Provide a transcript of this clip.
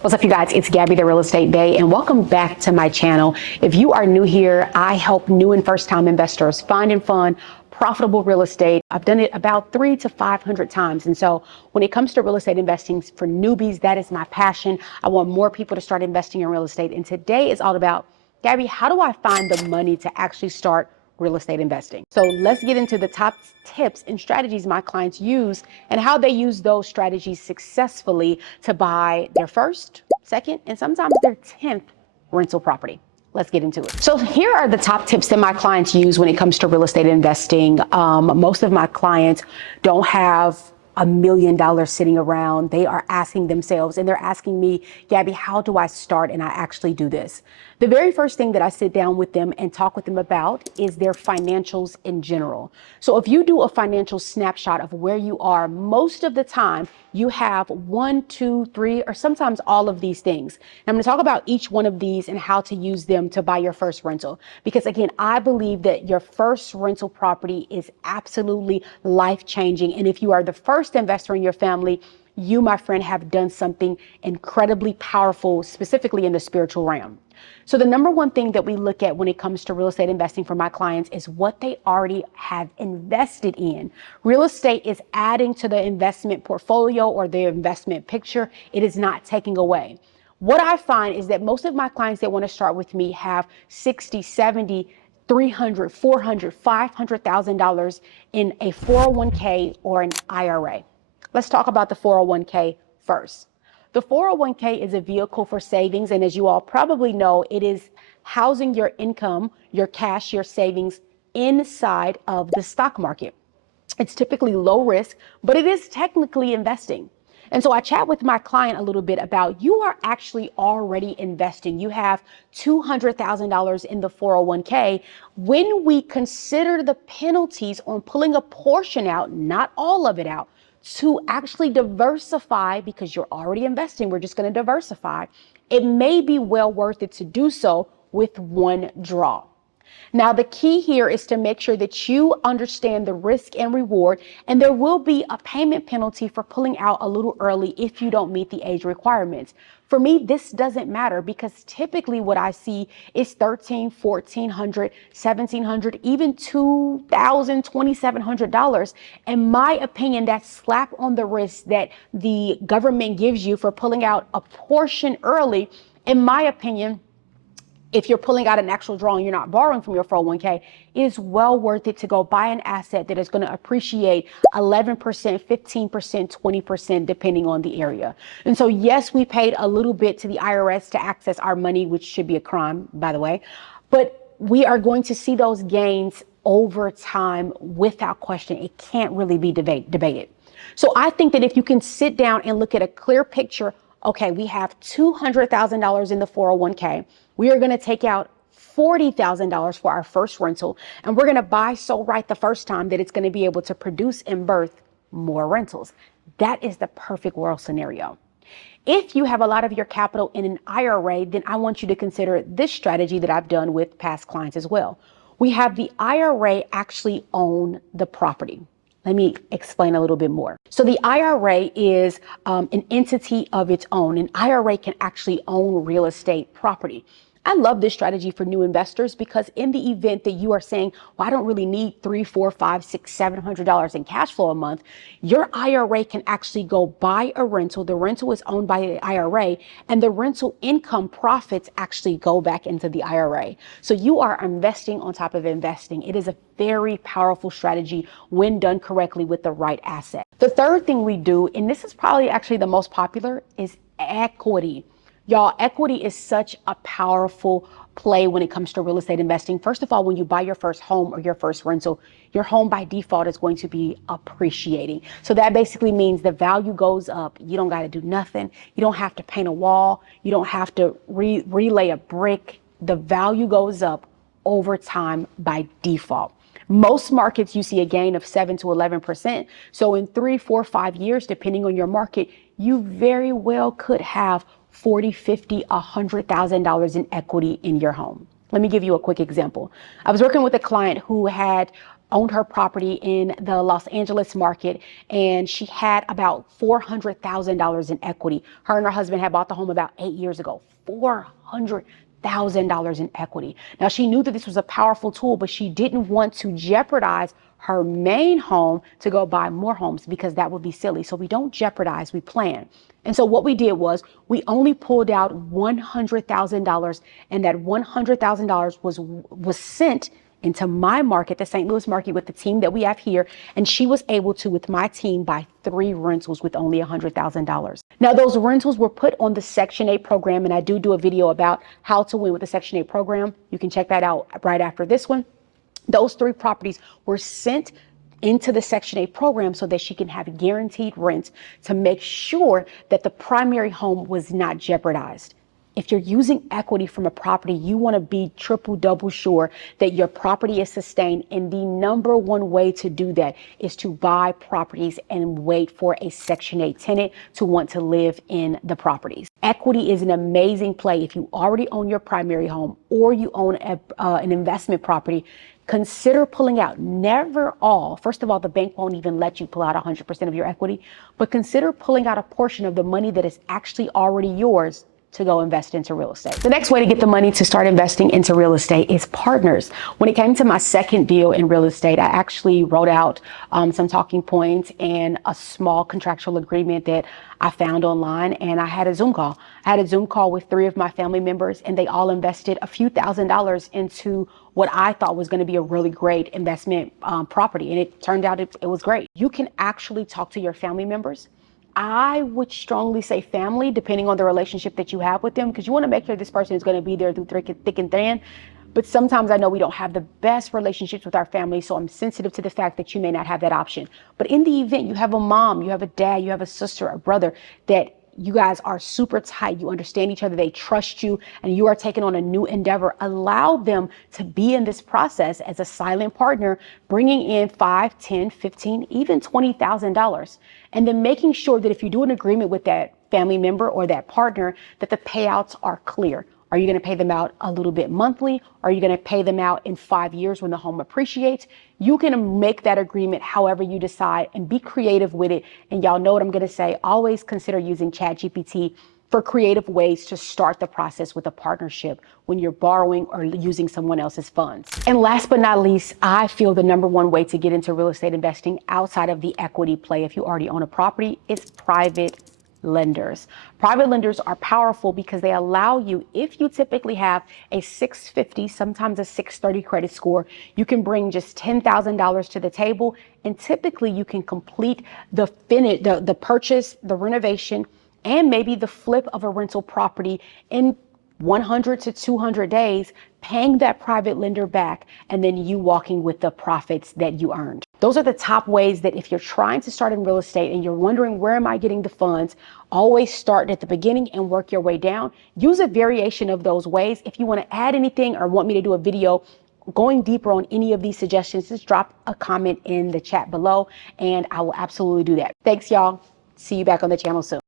What's up, you guys? It's Gabby, the Real Estate Bae, and welcome back to my channel. If you are new here, I help new and first-time investors find and fund profitable real estate. I've done it about 300 to 500 times. And so when it comes to real estate investing for newbies, that is my passion. I want more people to start investing in real estate. And today is all about, Gabby, how do I find the money to actually start real estate investing? So let's get into the top tips and strategies my clients use and how they use those strategies successfully to buy their first, second, and sometimes their 10th rental property. Let's get into it. So here are the top tips that my clients use when it comes to real estate investing. Most of my clients don't have $1 million sitting around. They are asking themselves and they're asking me, Gabby, how do I start? And I actually do this. The very first thing that I sit down with them and talk with them about is their financials in general. So if you do a financial snapshot of where you are, most of the time you have 1, 2, 3, or sometimes all of these things. And I'm going to talk about each one of these and how to use them to buy your first rental. Because again, I believe that your first rental property is absolutely life-changing. And if you are the first investor in your family, you, my friend, have done something incredibly powerful, specifically in the spiritual realm. So the number one thing that we look at when it comes to real estate investing for my clients is what they already have invested in. Real estate is adding to the investment portfolio or the investment picture. It is not taking away. What I find is that most of my clients that want to start with me have 60, 70, 300, 400, $500,000 in a 401k or an IRA. Let's talk about the 401k first. The 401k is a vehicle for savings, and as you all probably know, it is housing your income, your cash, your savings inside of the stock market. It's typically low risk, but it is technically investing. And so I chat with my client a little bit about you are actually already investing. You have $200,000 in the 401k. When we consider the penalties on pulling a portion out, not all of it out, to actually diversify, because you're already investing, we're just going to diversify, it may be well worth it to do so with one draw. Now, the key here is to make sure that you understand the risk and reward, and there will be a payment penalty for pulling out a little early if you don't meet the age requirements. For me, this doesn't matter because typically what I see is $1,300, $1,400, $1,700, even $2,000, $2,700. In my opinion, that slap on the wrist that the government gives you for pulling out a portion early, in my opinion, if you're pulling out an actual draw and you're not borrowing from your 401k, it is well worth it to go buy an asset that is going to appreciate 11%, 15%, 20%, depending on the area. And so, yes, we paid a little bit to the IRS to access our money, which should be a crime, by the way, but we are going to see those gains over time without question. It can't really be debated. So I think that if you can sit down and look at a clear picture, okay, we have $200,000 in the 401k. We are going to take out $40,000 for our first rental, and we're going to buy so right the first time that it's going to be able to produce and birth more rentals. That is the perfect world scenario. If you have a lot of your capital in an IRA, then I want you to consider this strategy that I've done with past clients as well. We have the IRA actually own the property. Let me explain a little bit more. So the IRA is an entity of its own. An IRA can actually own real estate property. I love this strategy for new investors because in the event that you are saying, well, I don't really need $300, $400, $500, $600, $700 in cash flow a month, your IRA can actually go buy a rental. The rental is owned by the IRA, and the rental income profits actually go back into the IRA. So you are investing on top of investing. It is a very powerful strategy when done correctly with the right asset. The third thing we do, and this is probably actually the most popular, is equity. Y'all, equity is such a powerful play when it comes to real estate investing. First of all, when you buy your first home or your first rental, your home by default is going to be appreciating. So that basically means the value goes up. You don't got to do nothing. You don't have to paint a wall. You don't have to relay a brick. The value goes up over time by default. Most markets, you see a gain of 7 to 11%. So in 3, 4, 5 years, depending on your market, you very well could have $40,000, $50,000, $100,000 in equity in your home. Let me give you a quick example. I was working with a client who had owned her property in the Los Angeles market, and she had about $400,000 in equity. Her and her husband had bought the home about 8 years ago. $400,000 in equity. Now, she knew that this was a powerful tool, but she didn't want to jeopardize her main home to go buy more homes because that would be silly. So we don't jeopardize, we plan. And so what we did was we only pulled out $100,000, and that $100,000 was sent into my market, the St. Louis market, with the team that we have here. And she was able to, with my team, buy 3 rentals with only $100,000. Now, those rentals were put on the Section 8 program, and I do a video about how to win with the Section 8 program. You can check that out right after this one. Those 3 properties were sent into the Section 8 program so that she can have guaranteed rent to make sure that the primary home was not jeopardized. If you're using equity from a property, you want to be double sure that your property is sustained. And the number one way to do that is to buy properties and wait for a Section 8 tenant to want to live in the properties. Equity is an amazing play if you already own your primary home or you own an investment property. Consider pulling out. First of all, the bank won't even let you pull out 100% of your equity, but consider pulling out a portion of the money that is actually already yours to go invest into real estate. The next way to get the money to start investing into real estate is partners. When it came to my second deal in real estate, I actually wrote out some talking points and a small contractual agreement that I found online, and I had a Zoom call. I had a Zoom call with 3 of my family members, and they all invested a few $1,000s into what I thought was going to be a really great investment property, and it turned out it was great. You can actually talk to your family members. I would strongly say family, depending on the relationship that you have with them, because you want to make sure this person is going to be there through thick and thin. But sometimes I know we don't have the best relationships with our family, so I'm sensitive to the fact that you may not have that option. But in the event you have a mom, you have a dad, you have a sister, a brother, that you guys are super tight, you understand each other, they trust you, and you are taking on a new endeavor, allow them to be in this process as a silent partner, bringing in $5, $10, $15, even $20,000. And then making sure that if you do an agreement with that family member or that partner, that the payouts are clear. Are you going to pay them out a little bit monthly? Are you going to pay them out in 5 years when the home appreciates? You can make that agreement however you decide and be creative with it. And y'all know what I'm going to say. Always consider using ChatGPT for creative ways to start the process with a partnership when you're borrowing or using someone else's funds. And last but not least, I feel the number one way to get into real estate investing outside of the equity play, if you already own a property, is private lenders. Private lenders are powerful because they allow you, if you typically have a 650, sometimes a 630 credit score, you can bring just $10,000 to the table, and typically you can complete the purchase, the renovation, and maybe the flip of a rental property in 100 to 200 days, paying that private lender back, and then you walking with the profits that you earned. Those are the top ways that if you're trying to start in real estate and you're wondering, where am I getting the funds? Always start at the beginning and work your way down. Use a variation of those ways. If you want to add anything or want me to do a video going deeper on any of these suggestions, just drop a comment in the chat below and I will absolutely do that. Thanks, y'all. See you back on the channel soon.